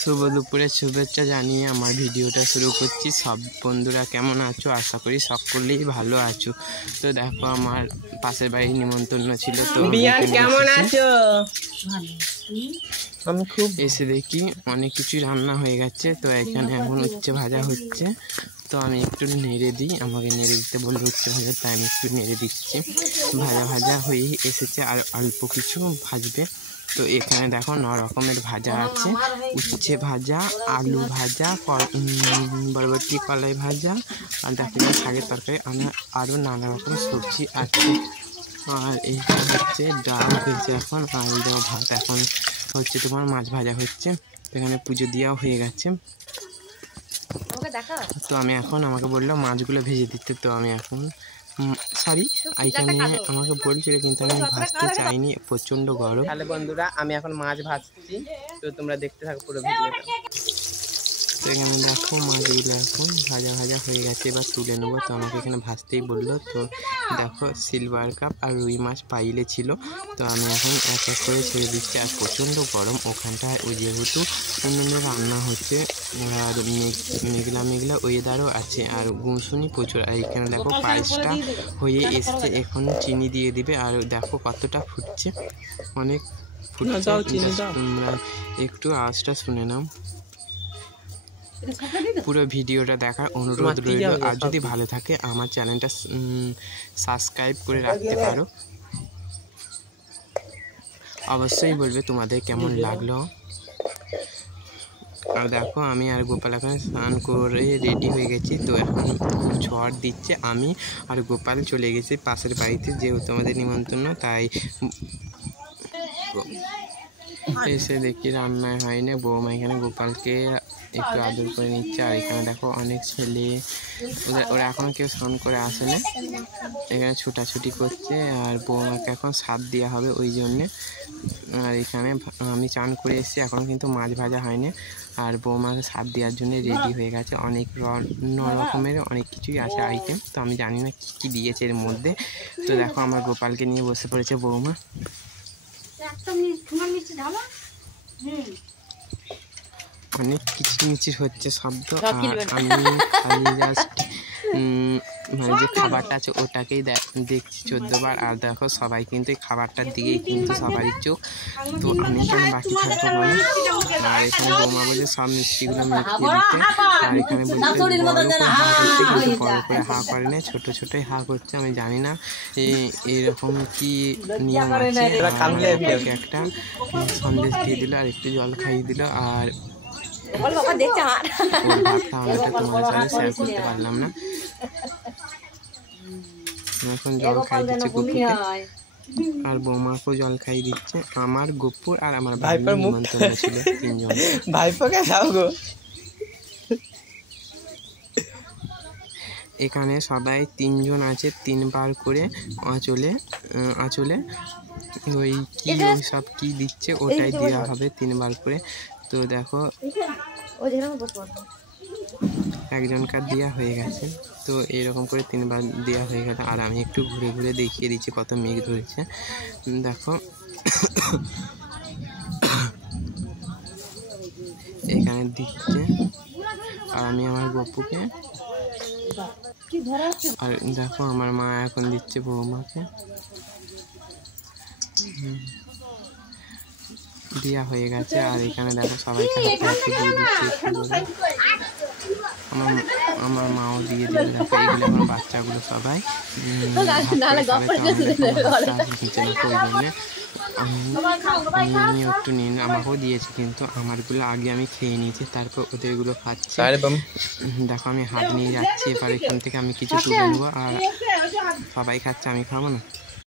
শুভ দুপুরের শুভেচ্ছা জানিয়ে আমার ভিডিওটা শুরু করছি। সব বন্ধুরা কেমন আছো? আশা করি সকলেই ভালো আছো। তো দেখো আমার পাশের বাড়ির নিমন্ত্রণ ছিল, তো কেমন আছো? আমি খুব এসে দেখি অনেক কিছু রান্না হয়ে গেছে। তো এখানে এখন উচ্ছে ভাজা হচ্ছে, তো আমি একটু নেড়ে দিই। আমাকে নেড়ে দিতে বললো উচ্ছে ভাজা, তাই আমি একটু নেড়ে দিচ্ছি। ভাজা ভাজা হয়েই এসেছে, আর অল্প কিছু ভাজবে। তো এখানে দেখো 9 রকমের ভাজা আছে, উচ্ছে ভাজা, আলু ভাজা, বরবটি কলাই ভাজা, আর দেখো শাকের তরকারি, আরও নানা রকম সবজি আছে। আর এইখানে হচ্ছে ডাল হয়েছে এখন, আর এই দেখো ভাত এখন হচ্ছে, তোমার মাছ ভাজা হচ্ছে। এখানে পুজো দেওয়াও হয়ে গেছে। তো আমি এখন, আমাকে বললো মাছগুলো ভেজে দিতে, তো আমি এখন সরি এইখানে আমাকে বলছিল, কিন্তু আমি ভাজতে চাইনি, প্রচণ্ড গরম। তাহলে বন্ধুরা আমি এখন মাছ ভাজছি, তো তোমরা দেখতে থাকো পুরো ভিডিওটা। তো এখানে দেখো মাছগুলো এখন ভাজা ভাজা হয়ে গেছে, এবার তুলে নেবো। তো আমাকে এখানে ভাজতেই বললো। তো দেখো সিলভার কাপ আর রুই মাছ পাইলে ছিল, তো আমি এখন এক এক করে ছেড়ে দিচ্ছি। আর প্রচণ্ড গরম ওখানটায়, ওই যেহেতু অন্য রান্না হচ্ছে, আর মেঘলা মেঘলা ওয়েদারও আছে, আর গুমসুনি প্রচুর। আর এখানে দেখো পায়েসটা হয়ে এসছে, এখন চিনি দিয়ে দিবে। আর দেখো কতটা ফুটছে, অনেক ফুটছে। তোমরা একটু আওয়াজটা শুনে নাও। পুরো ভিডিওটা দেখার অনুরোধ রইল, আর যদি ভালো থাকে আমার চ্যানেলটা সাবস্ক্রাইব করে রাখতে পারো। অবশ্যই বলবে তোমাদের কেমন লাগলো। আর দেখো আমি আর গোপাল এখন স্নান করে রেডি হয়ে গেছি। তো এখন খুব ঝড় দিচ্ছে, আমি আর গোপাল চলে গেছি পাশের বাড়িতে, যেহেতু আমাদের নিমন্ত্রণ, তাই এসে দেখি রান্না হয়নি। বৌমা এখানে গোপালকে একটু আদর করে নিচ্ছে। আর এখানে দেখো অনেক ছেলে, ওরা এখনও কেউ স্নান করে আসেনি, এখানে ছুটাছুটি করছে। আর বৌমাকে এখন স্বাদ দেওয়া হবে ওই জন্যে। আর এখানে আমি চান করে এসেছি, এখনও কিন্তু মাছ ভাজা হয়নি। আর বৌমাকে স্বাদ দেওয়ার জন্য রেডি হয়ে গেছে। অনেক রকমের অনেক কিছুই আছে আইটেম, তো আমি জানি না কী কী দিয়েছে এর মধ্যে। তো দেখো আমার গোপালকে নিয়ে বসে পড়েছে বৌমা। অনেক কিচিরমিচির হচ্ছে শব্দ, আর আমি জাস্ট মানে যে খাবারটা আছে ওটাকেই দেখছি 14 বার। আর দেখো সবাই কিন্তু এই খাবারটার দিকেই কিন্তু সবারই চোখ, তো আমি কেন বাকি থাকবো বলো। আর এখানে বৌমা বলছে সব মিষ্টিগুলো মিটিয়ে দিতে, আর এখানে বলছে বড় করে হা করতে, কিন্তু বড় করে হা করে না, ছোটো ছোটোই হা করছে। আমি জানি না এরকম কি নিয়ম আছে। একটা সন্দেশ দিয়ে দিল, আর একটু জল খাইয়ে দিল। আর তোমাদের সাথে শেয়ার করতে পারলাম না। এখন জল খাই দিচ্ছে গপুকে, আর বৌমাকেও জল খাই দিচ্ছে। আমার গপুর আর আমার ভাইপোর নিমন্ত্রণ ছিল 3 জন। ভাইপোকে দাও গো। এখানে সবাই 3 জন আছে, 3 বার করে আঁচলে ওই কি সব কি দিচ্ছে ওটাই দেওয়া হবে 3 বার করে। তো দেখো একজনকার দেওয়া হয়ে গেছে, তো এরকম করে 3 বার দেওয়া হয়ে গেছে। আর আমি একটু ঘুরে ঘুরে দেখিয়ে দিচ্ছি কত মেঘ ধরেছে। দেখো এখানে দিচ্ছে, আর আমি আমার গপুকে, আর দেখো আমার মা এখন দিচ্ছে বৌমাকে। দেওয়া হয়ে গেছে। আর এখানে দেখো সবাইকে হাতে হাতে দিয়ে দিচ্ছে একটু করে। আমার মাও দিয়ে দিল। দেখো এইগুলো আমার বাচ্চাগুলো সবাই নিচে দেখো, ওই জন্যে আমি একটু নিয়ে আমাকেও দিয়েছে, কিন্তু আমারগুলো আগে আমি খেয়ে নিয়েছি, তারপর ওদেরগুলো খাচ্ছি। দেখো আমি হাত নিয়ে যাচ্ছি, এবার এখান থেকে আমি কিছু তুলে নেবো, আর সবাই খাচ্ছে, আমি খাবো না।